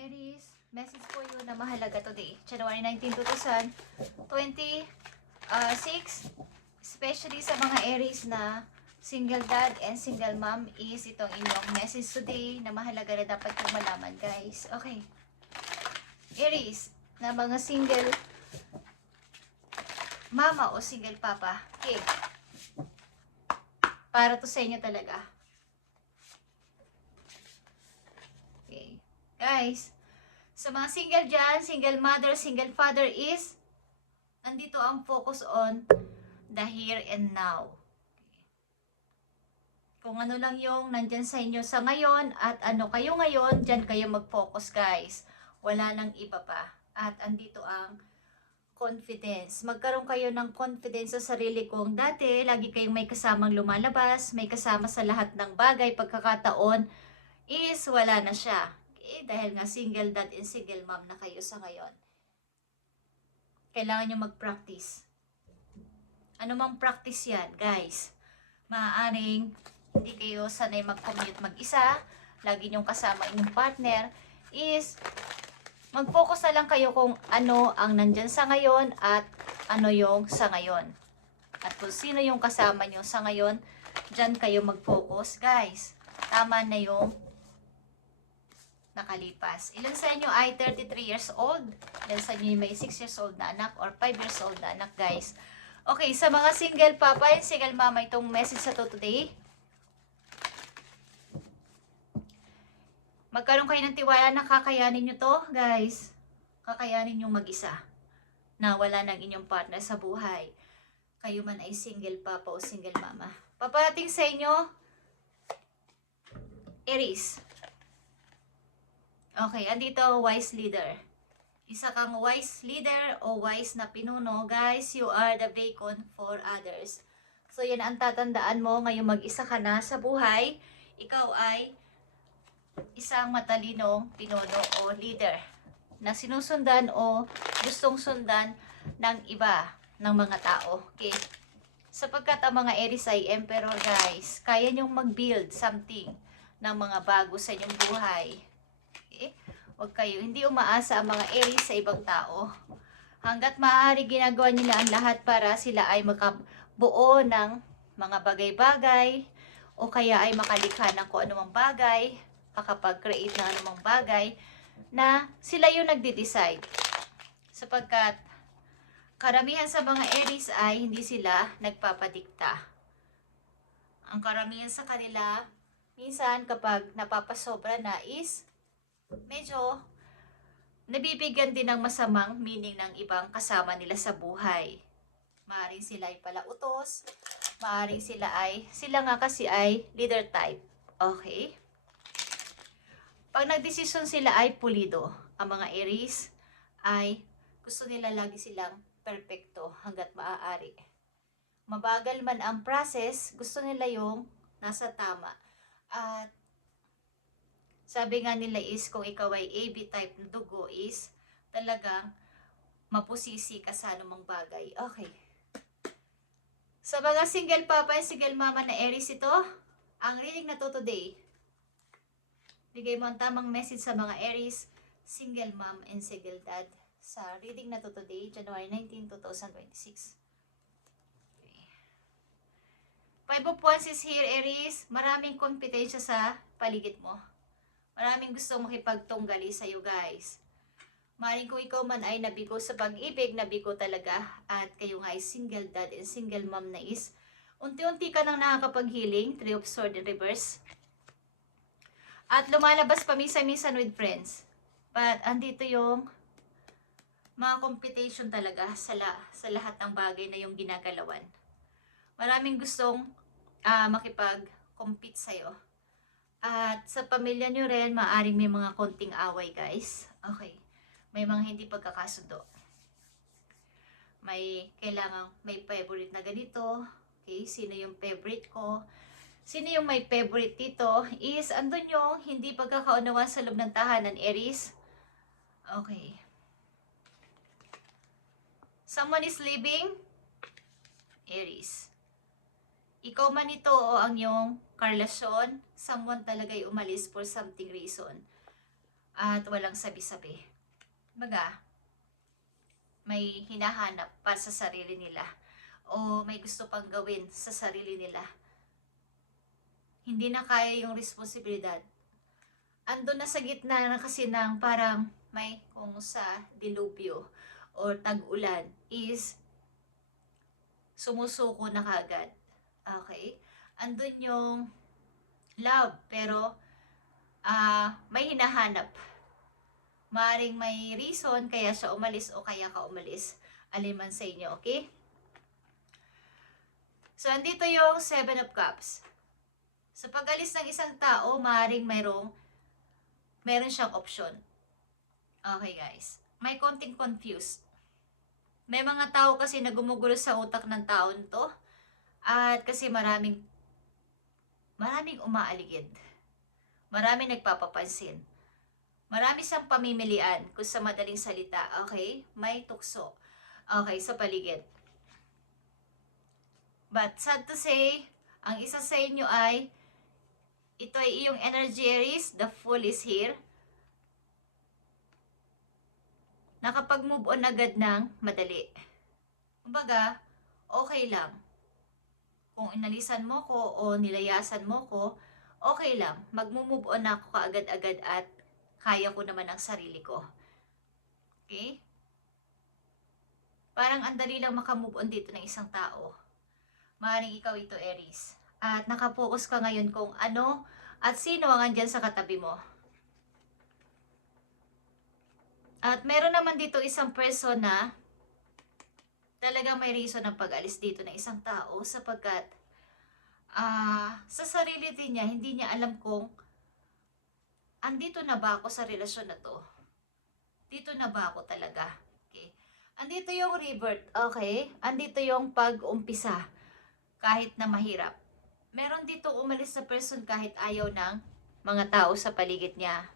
Aries, message for you na mahalaga today, January 19, 2026. Especially sa mga Aries na single dad and single mom is itong inyong message today na mahalaga na dapat kong malaman, guys. Okay. Aries, na mga single mama o single papa. Okay. Para to sa inyo talaga. Okay. Guys, sa mga single dyan, single mother, single father is, nandito ang focus on the here and now. Okay. Kung ano lang yung nandyan sa inyo sa ngayon at ano kayo ngayon, dyan kayo mag-focus, guys. Wala nang iba pa. At andito ang confidence. Magkaroon kayo ng confidence sa sarili kong dati, lagi kayong may kasamang lumalabas, may kasama sa lahat ng bagay, pagkakataon is wala na siya. Okay? Dahil nga single dad and single mom na kayo sa ngayon. Kailangan nyo mag-practice. Ano mang practice yan, guys? Maaaring hindi kayo sanay mag-commute mag-isa, lagi nyong kasama inyong partner, is mag-focus na lang kayo kung ano ang nandyan sa ngayon at ano yung sa ngayon. At kung sino yung kasama nyo sa ngayon, dyan kayo mag-focus. Guys, tama na yung nakalipas. Ilan sa inyo ay 33 years old? Ilan sa inyo may 6 years old na anak or 5 years old na anak, guys? Okay, sa mga single papa and single mama, itong message sa to today. Magkaroon kayo ng tiwala na kakayanin nyo to, guys. Kakayanin nyo mag-isa. Na wala ng inyong partner sa buhay. Kayo man ay single papa o single mama. Paparating sa inyo, Aries. Okay, andito, wise leader. Isa kang wise leader o wise na pinuno. Guys, you are the beacon for others. So, yan ang tatandaan mo ngayong mag-isa ka na sa buhay. Ikaw ay isang matalinong pinuno o leader na sinusundan o gustong sundan ng iba, ng mga tao. Okay? Sapagkat ang mga Aries ay emperor, guys. Kaya nyong mag-build something ng mga bago sa inyong buhay. Okay? Huwag kayo, hindi umaasa ang mga Aries sa ibang tao. Hanggat maaari ginagawa nila ang lahat para sila ay makabuo ng mga bagay-bagay o kaya ay makalikha ng kung anumang bagay, makapag-create ng anumang bagay na sila yung nagde-decide. Sapagkat karamihan sa mga Aries ay hindi sila nagpapadikta. Ang karamihan sa kanila, minsan kapag napapasobra na is medyo nabibigyan din ng masamang meaning ng ibang kasama nila sa buhay. Maaring sila ay palautos, maaring sila nga kasi ay leader type. Okay? Pag nagdesisyon sila ay pulido. Ang mga Aries ay gusto nila lagi silang perpekto hanggat maaari. Mabagal man ang process, gusto nila yung nasa tama. At sabi nga nila is kung ikaw ay AB type na dugo is talagang mapusisi ka sa anumang bagay. Okay. Sa mga single papa and single mama na Aries ito, ang reading na to today, bigay mo ang tamang message sa mga Aries, single mom and single dad sa reading na to today, January 19, 2026. Okay. Five of Wands is here, Aries. Maraming kompetensya sa paligid mo. Maraming gustong makipagtunggali sa iyo, guys. Maring kung ikaw man ay nabigo sa pag-ibig, nabigo talaga, at kayo nga ay single dad and single mom na is, unti-unti ka nang nakakapag-healing, Three of Swords in reverse. At lumalabas paminsan-minsan with friends. But andito yung mga competition talaga sa lahat ng bagay na yung ginagalawan. Maraming gustong makipag-compete sa'yo. At sa pamilya nyo rin, maaring may mga konting away, guys. Okay. May mga hindi pagkakasundo. May favorite na ganito. Okay, sino yung favorite ko? Sino yung may favorite dito? Is andun yung hindi pagkakaunawan sa loob ng tahanan, Aries. Okay. Someone is leaving, Aries. Ikaw man ito o ang iyong karelasyon, someone talaga ay umalis for something reason. at walang sabi-sabi. Baga, may hinahanap para sa sarili nila o may gusto pang gawin sa sarili nila. Hindi na kaya yung responsibilidad. Andun na sa gitna na kasi ng parang may kung sa dilubyo or tag-ulan is sumusuko na kagad. Okay? Andun yung love pero may hinahanap. Maring may reason kaya siya umalis o kaya ka umalis. Alin man sa inyo, okay? So, andito yung 7 of Cups. Sa pag-alis ng isang tao, maring meron siyang option. Okay, guys. May konting confused. May mga tao kasi na gumugulo sa utak ng taon to. At kasi maraming umaaligid. Maraming nagpapapansin. Marami siyang pamimilian, kung sa madaling salita, okay? May tukso, okay, sa paligid. But sad to say, ang isa sa inyo ay, ito ay iyong energy Aries, the Fool is here. Nakapag-move on agad ng madali. Kumbaga, okay lang. Kung inalisan mo ko o nilayasan mo ko, okay lang. Mag-move on ako kaagad-agad at kaya ko naman ang sarili ko. Okay? Parang andali lang makamove on dito ng isang tao. Maaaring ikaw ito, Aries. At nakapokus ka ngayon kung ano at sino ang andyan sa katabi mo. At meron naman dito isang person na talagang may reason ng pag-alis dito ng isang tao sapagkat sa sarili din niya, hindi niya alam kung andito na ba ako sa relasyon na to? Dito na ba ako talaga? Okay. Andito yung rebirth, okay? Andito yung pag-umpisa, kahit na mahirap. Meron dito umalis sa person kahit ayaw ng mga tao sa paligid niya.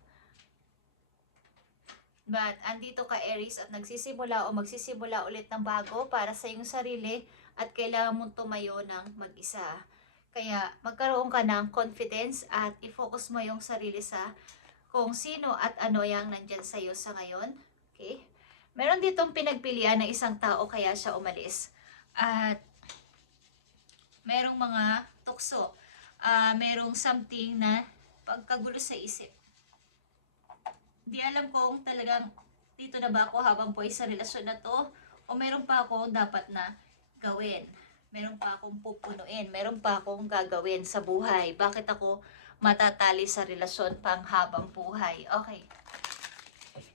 But, andito ka Aries at nagsisimula o magsisimula ulit ng bago para sa iyong sarili at kailangan mong tumayo ng mag-isa. Kaya, magkaroon ka ng confidence at i-focus mo yung sarili sa kung sino at ano yung nandyan sa'yo sa ngayon. Okay? Meron ditong pinagpilian ng isang tao kaya siya umalis. At merong mga tukso. Merong something na pagkagulo sa isip. Di alam kung talagang dito na ba ako habang buhay sa relasyon na to o meron pa ako dapat na gawin. Meron pa akong pupunuin. Meron pa akong gagawin sa buhay. Bakit ako matatali sa relasyon pang habang buhay? Okay.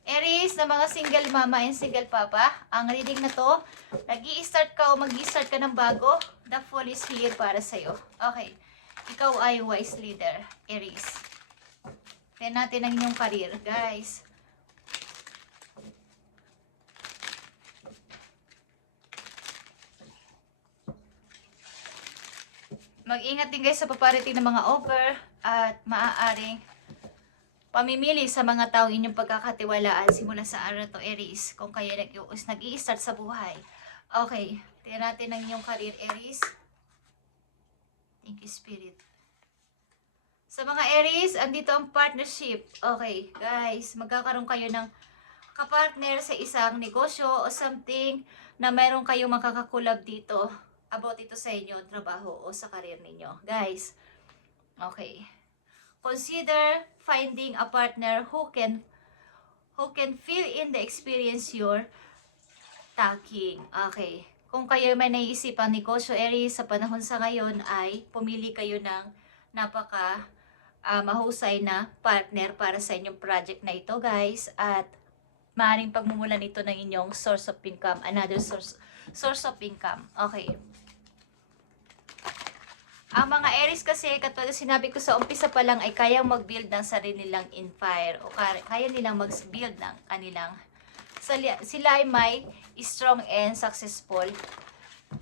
Aries, na mga single mama and single papa, ang reading na to, nag-i-start ka o mag-i-start ka ng bago, the Fool is here para sa'yo. Okay. Ikaw ay wise leader, Aries. Tignan natin ang inyong career, guys. Mag-ingat din guys sa paparating ng mga offer at maaaring pamimili sa mga taong inyong pagkakatiwalaan simula sa araw na to, Aries, kung kayo nag-i-start sa buhay. Okay, tingnan natin ang inyong career, Aries. Thank you, Spirit. Sa mga Aries, andito ang partnership. Okay, guys, magkakaroon kayo ng kapartner sa isang negosyo o something na meron kayong makakakulab dito about ito sa inyo, trabaho o sa career ninyo. Guys, okay. Consider finding a partner who can fill in the experience you're taking. Okay. Kung kayo may naiisipang negosyo, Aries, sa panahon sa ngayon ay pumili kayo ng napaka mahusay na partner para sa inyong project na ito, guys. At maaaring pagmumulan ito ng inyong source of income, another source of income. Okay. Ang mga Aries kasi, katulad sinabi ko sa umpisa pa lang, ay kayang mag-build ng sarili nilang empire o kaya nilang mag-build ng kanilang sila ay may strong and successful.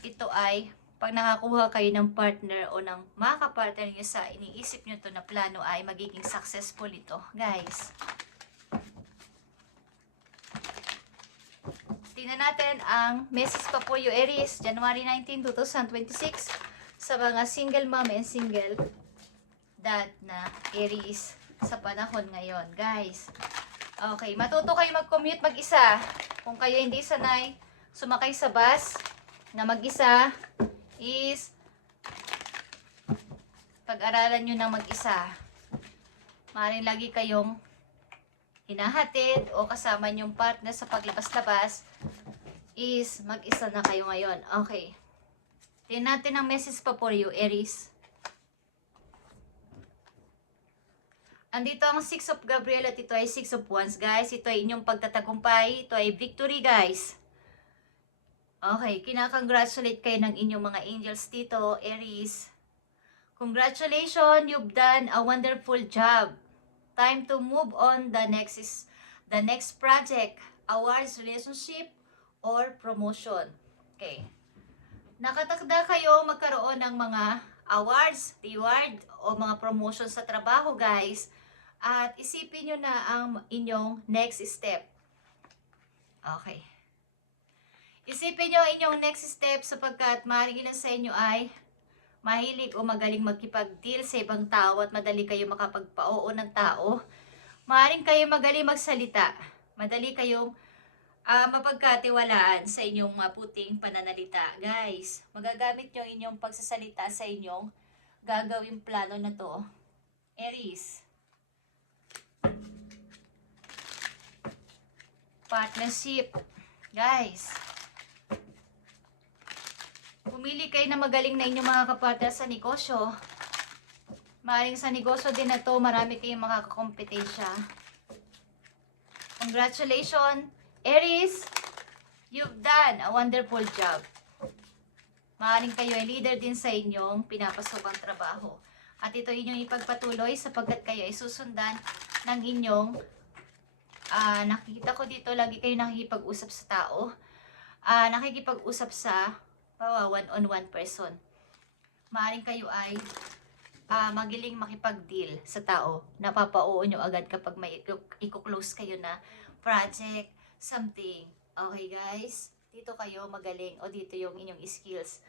Ito ay pag nakakuha kayo ng partner o ng mga kapartner nyo sa iniisip nyo to na plano ay magiging successful ito, guys. Tingnan natin ang message pa po yung Aries, January 19, 2026. Sa mga single mom and single dad na Aries sa panahon ngayon, guys. Okay, matuto kayo mag-commute mag-isa. Kung kayo hindi sanay sumakay sa bus na mag-isa, is pag-aralan nyo ng mag-isa. Maaaring lagi kayong hinahatid o kasama nyong partner sa paglabas-labas, is mag-isa na kayo ngayon. Okay. Tingnan natin ang message pa for you, Aries. Andito ang 6 of Gabriel at ito ay 6 of Wands, guys. Ito ay inyong pagtatagumpay. Ito ay victory, guys. Okay, kinakongratulate kayo ng inyong mga angels dito, Aries. Congratulations, you've done a wonderful job. Time to move on the next project, awards, relationship, or promotion. Okay. Nakatakda kayo magkaroon ng mga awards, reward, o mga promotion sa trabaho, guys. At isipin nyo na ang inyong next step. Okay. Isipin nyo ang inyong next step sapagkat maaaring ilan sa inyo ay mahilig o magaling magkipag-deal sa ibang tao at madali kayo makapagpa-oo ng tao. Maaaring kayo magaling magsalita. Madali kayong mapagkatiwalaan sa inyong maputing pananalita. Guys, magagamit nyo inyong pagsasalita sa inyong gagawing plano na to, Aries. Partnership. Guys, pumili kayo na magaling na inyong mga kapartner sa negosyo. Maaaring sa negosyo din na to, marami kayong makakakompetensya. Congratulations, Aries, you've done a wonderful job. Maaaring kayo ay leader din sa inyong pinapasokang trabaho. At ito inyong ipagpatuloy sapagkat kayo ay susundan ng inyong, nakikita ko dito, lagi kayo nakikipag-usap sa tao. Nakikipag-usap sa one-on-one person. Maaaring kayo ay magiling makipag-deal sa tao. Napapa-oo nyo agad kapag may i-close kayo na project, something. Okay, guys? Dito kayo magaling o dito yung inyong skills.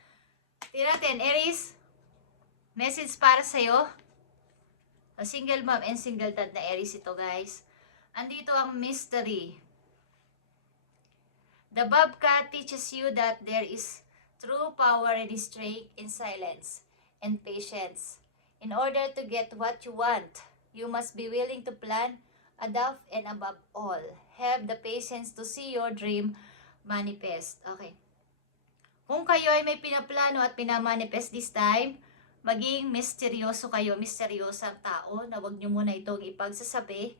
Tingnan natin, Aries. Message para sa'yo. A single mom and single dad na Aries ito, guys. Andito ang mystery. The Bobcat teaches you that there is true power and strength in silence and patience. In order to get what you want, you must be willing to plan, adapt, and above all, have the patience to see your dream manifest. Okay. Kung kayo ay may pinaplano at pinamanifest this time, maging misteryoso kayo, misteryosang tao na wag nyo muna itong ipagsasabi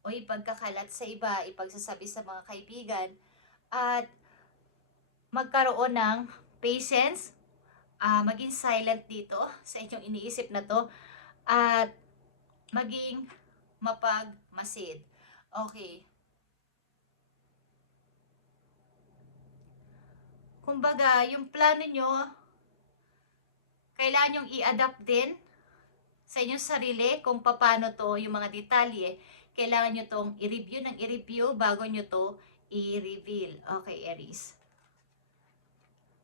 o ipagkakalat sa iba, ipagsasabi sa mga kaibigan, at magkaroon ng patience, maging silent dito sa inyong iniisip na to, at maging mapagmasid. Okay. Kumbaga, yung plano nyo, kailangan nyong i-adapt din sa inyong sarili kung paano to, yung mga detalye. Kailangan nyo tong i-review ng i-review bago nyo to i-reveal. Okay, Aries.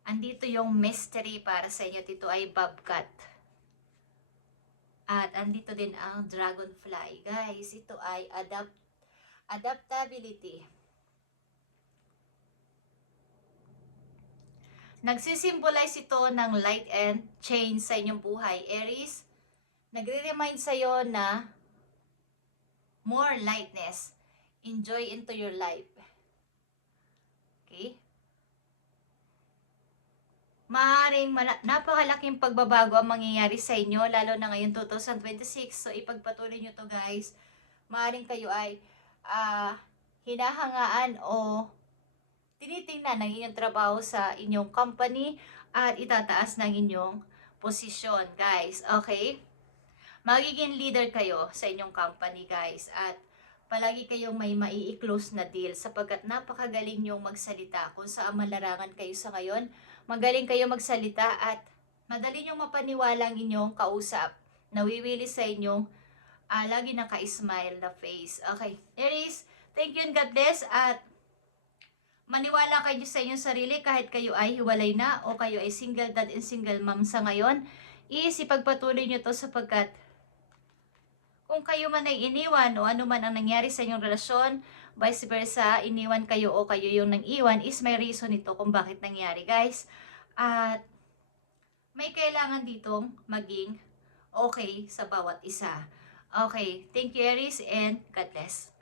Andito yung mystery para sa inyo. Ito ay Bobcat. At andito din ang Dragonfly. Guys, ito ay adaptability. Nagsisimbolize ito ng light and change sa inyong buhay. Aries, nagre-remind sa'yo na more lightness. Enjoy into your life. Okay? Maaaring napakalaking pagbabago ang mangyayari sa inyo, lalo na ngayon 2026. So, ipagpatuloy nyo to, guys. Maaaring kayo ay hinahangaan o tinitingnan ng inyong trabaho sa inyong company at itataas ng inyong posisyon, guys. Okay? Magiging leader kayo sa inyong company, guys. At palagi kayong may mai-close na deal sapagkat napakagaling nyong magsalita. Kung saan malarangan kayo sa ngayon, magaling kayo magsalita at madali nyong mapaniwala ang inyong kausap. Nawiwili sa inyong lagi naka-smile na face. Okay, Aries, thank you and God bless. At maniwala kayo sa inyong sarili kahit kayo ay hiwalay na o kayo ay single dad and single mom sa ngayon. Ipagpatuloy nyo to sapagkat Kung kayo man ay iniwan o ano man ang nangyari sa inyong relasyon, vice versa, iniwan kayo o kayo yung nang-iwan, is may reason ito kung bakit nangyari, guys. At may kailangan ditong maging okay sa bawat isa. Okay, thank you, Aries, and God bless.